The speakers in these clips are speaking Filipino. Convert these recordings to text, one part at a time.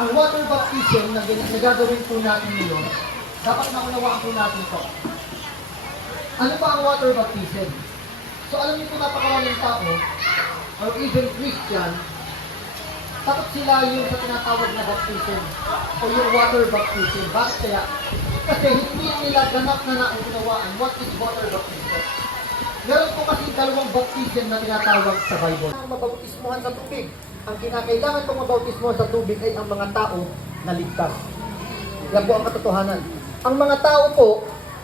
ang water baptism na gagawin po natin ngayon, dapat naunawaan po natin ito. Ano ba ang water baptism? So alam niyo po napakaraming tao, or even Christian, takot sila yung sa tinatawag na baptism o yung water baptism. Bakit kaya? Kasi hindi nila ganap na naunawaan what is water baptism. Meron po kasi dalawang baptism na tinatawag sa Bible. Ang mabautismohan sa tubig. Ang kinakailangan pong mabautismohan sa tubig ay ang mga tao na ligtas. Yan po ang katotohanan. Ang mga tao po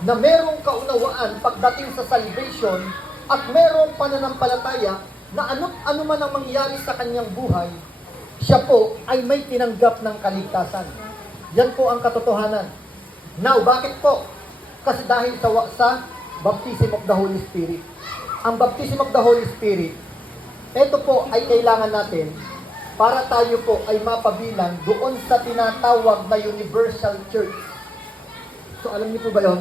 na merong kaunawaan pagdating sa salvation at merong pananampalataya na ano man ang mangyari sa kanyang buhay, siya po ay may tinanggap ng kaligtasan. Yan po ang katotohanan. Now, bakit po? Kasi dahil sa baptism of the Holy Spirit. Ang baptism of the Holy Spirit, ito po ay kailangan natin para tayo po ay mapabilang doon sa tinatawag na Universal Church. So alam niyo po ba yun?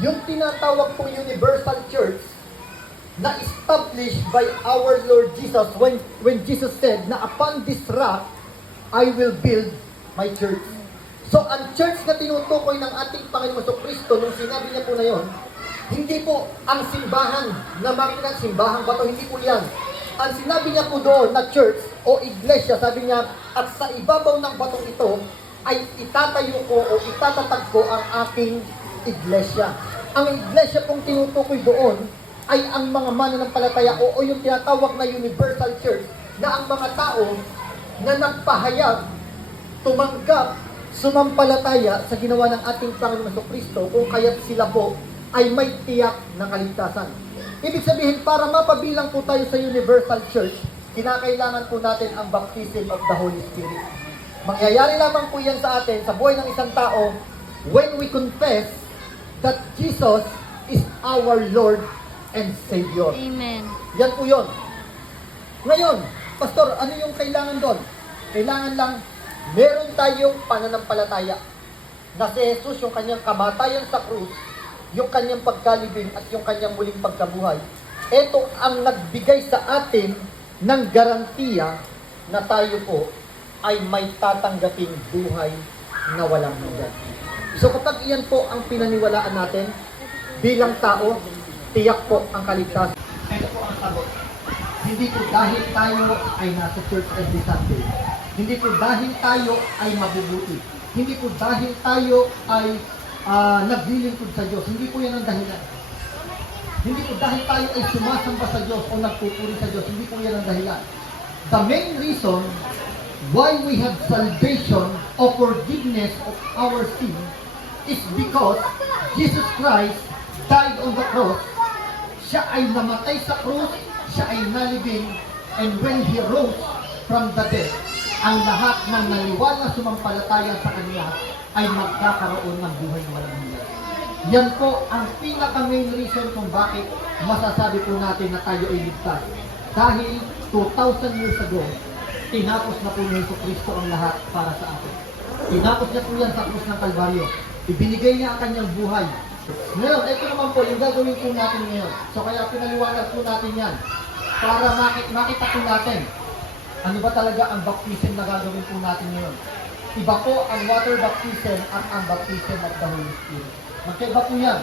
Yung tinatawag pong Universal Church na established by our Lord Jesus when Jesus said na upon this rock I will build my church. So ang church na tinutukoy ng ating Panginoon Kristo nung sinabi niya po na yon, hindi po ang simbahan na makikita simbahang bato, hindi po yan. Ang sinabi niya po doon na church o iglesia, sabi niya, at sa ibabaw ng batong ito ay itatayo ko o itatatag ko ang aking iglesia. Ang iglesia pong tinutukoy doon ay ang mga mananampalataya o yung tinatawag na Universal Church na ang mga tao na nagpahayag, tumanggap, sumampalataya sa ginawa ng ating Panginoon Kristo kung kaya't sila po ay may tiyak na kaligtasan. Ibig sabihin, para mapabilang po tayo sa Universal Church, kinakailangan po natin ang baptism of the Holy Spirit. Mangyayari lamang po yan sa atin, sa buhay ng isang tao, when we confess that Jesus is our Lord and Savior. Amen. Yan po yun. Ngayon, Pastor, ano yung kailangan doon? Kailangan lang, meron tayong pananampalataya na si Jesus, yung kanyang kamatayan sa krus, yung kanyang pagkalibing at yung kanyang muling pagkabuhay. Ito ang nagbigay sa atin ng garantiya na tayo po ay may tatanggaping buhay na walang hanggan. So kapag iyan po ang pinaniwalaan natin, bilang tao, tiyak po ang kaligtasan. Ito po ang sagot. Hindi po dahil tayo ay nasa church every Sunday. Hindi po dahil tayo ay mabubuti. Hindi po dahil tayo ay naglilingkod sa Diyos. Hindi po yan ang dahilan. Hindi po dahil tayo ay sumasamba sa Diyos o nagpupuri sa Diyos. Hindi po yan ang dahilan. The main reason why we have salvation or forgiveness of our sin is because Jesus Christ died on the cross. Siya ay namatay sa krus, siya ay nalibing, and when He rose from the dead, ang lahat ng naniwala sumampalataya sa Kanya ay magkakaroon ng buhay na walang hanggan. Yan po ang pinaka-main reason kung bakit masasabi po natin na tayo ay ligtas. Dahil 2,000 years ago, tinapos na po ni Jesucristo ang lahat para sa atin. Tinapos niya po yan sa krus ng Kalbaryo. Ibinigay niya ang kanyang buhay. Ngayon, ito naman po yung gagawin po natin ngayon. So kaya pinaliwanag po natin yan para makita po natin ano ba talaga ang baptism na gagawin po natin ngayon. Iba po ang water baptism at ang baptism of the Holy Spirit. Magkaiba po yan.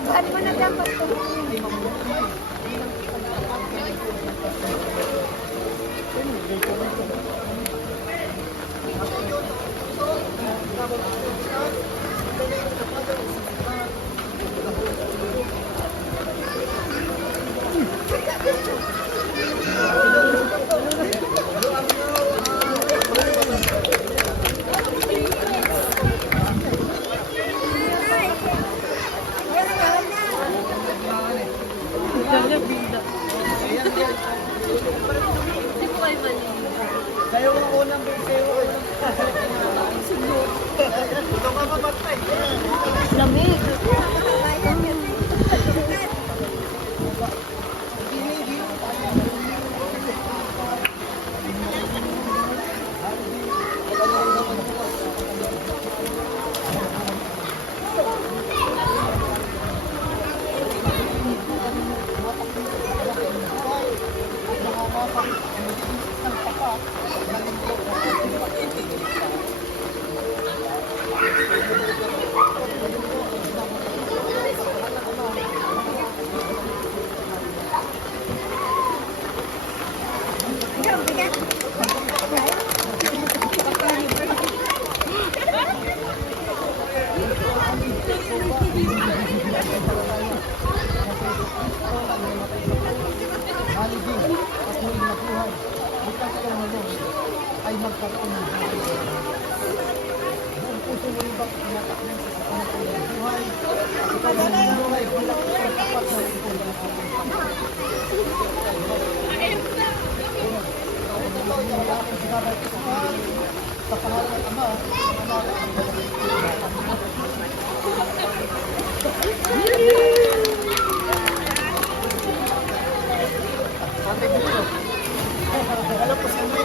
Labahan mo na dapat. Kayo ang unang kayo ito ka mamatay. Lamig. Ay magkaroon ng buong puso mo rin bang tinatakbo sa panatang ng buhay? Ikaw na ng buhay bilang isang tapat na lingkod ng ating ito yung aking sinabay ko sa pangalan ng Ama, Anak, at alam ko sa inyo.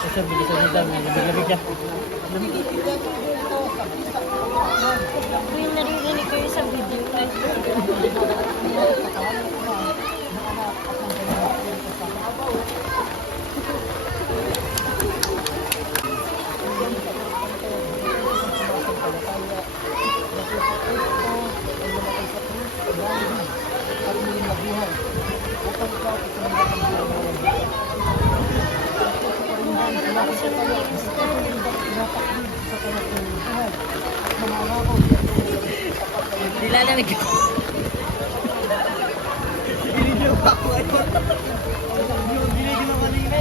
Kasi bilisan niya daw, lamig-lamig niya. Yung naririnig ko yung sa video. Nilalamig ko. Binigyan pa ako ay yung binigyan mo kanina.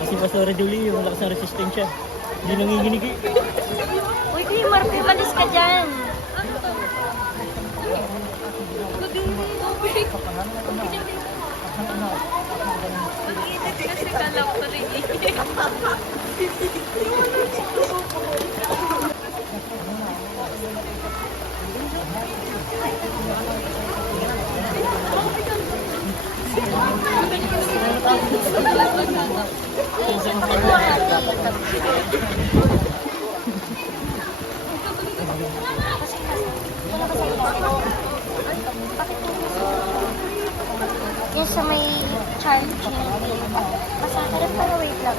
Kasi Pastora Julie, yung malakas na resistensya. Hindi nanginginig eh. Uy, Kuya Marco, malis ka dyan. Kasi kala ko rin Yung sa may child chair. Masakit pero wait lang.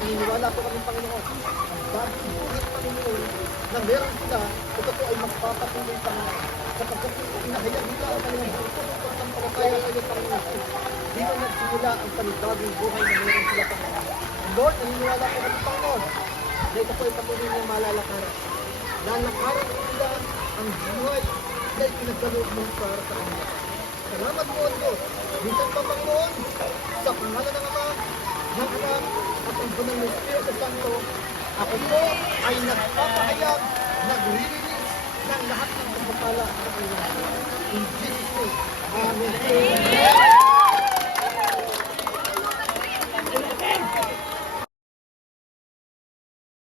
Naniniwala po kami, Panginoon, ang bagong buhay, Panginoon, na meron sila, ito po ay magpapatuloy, Panginoon. Sapagkat inahayag nila ang kanilang buong pagpapalataya sa iyo, Panginoon. Dito nagsimula ang panibagong buhay na meron sila, Panginoon. Lord, naniniwala po kami, Panginoon, na ito po ay patuloy niyang malalakaran. Lalakaran nila ang buhay na ipinagkaloob mo para sa kanila. Salamat po, Diyos. Minsan pa, Panginoon, sa pangalan ng Ama, ng Anak, at ang Banal na Espiritu Santo, ako po ay nagpapahayag, nag-release ng lahat ng pagpapala sa kanila. In Jesus' name, Amen.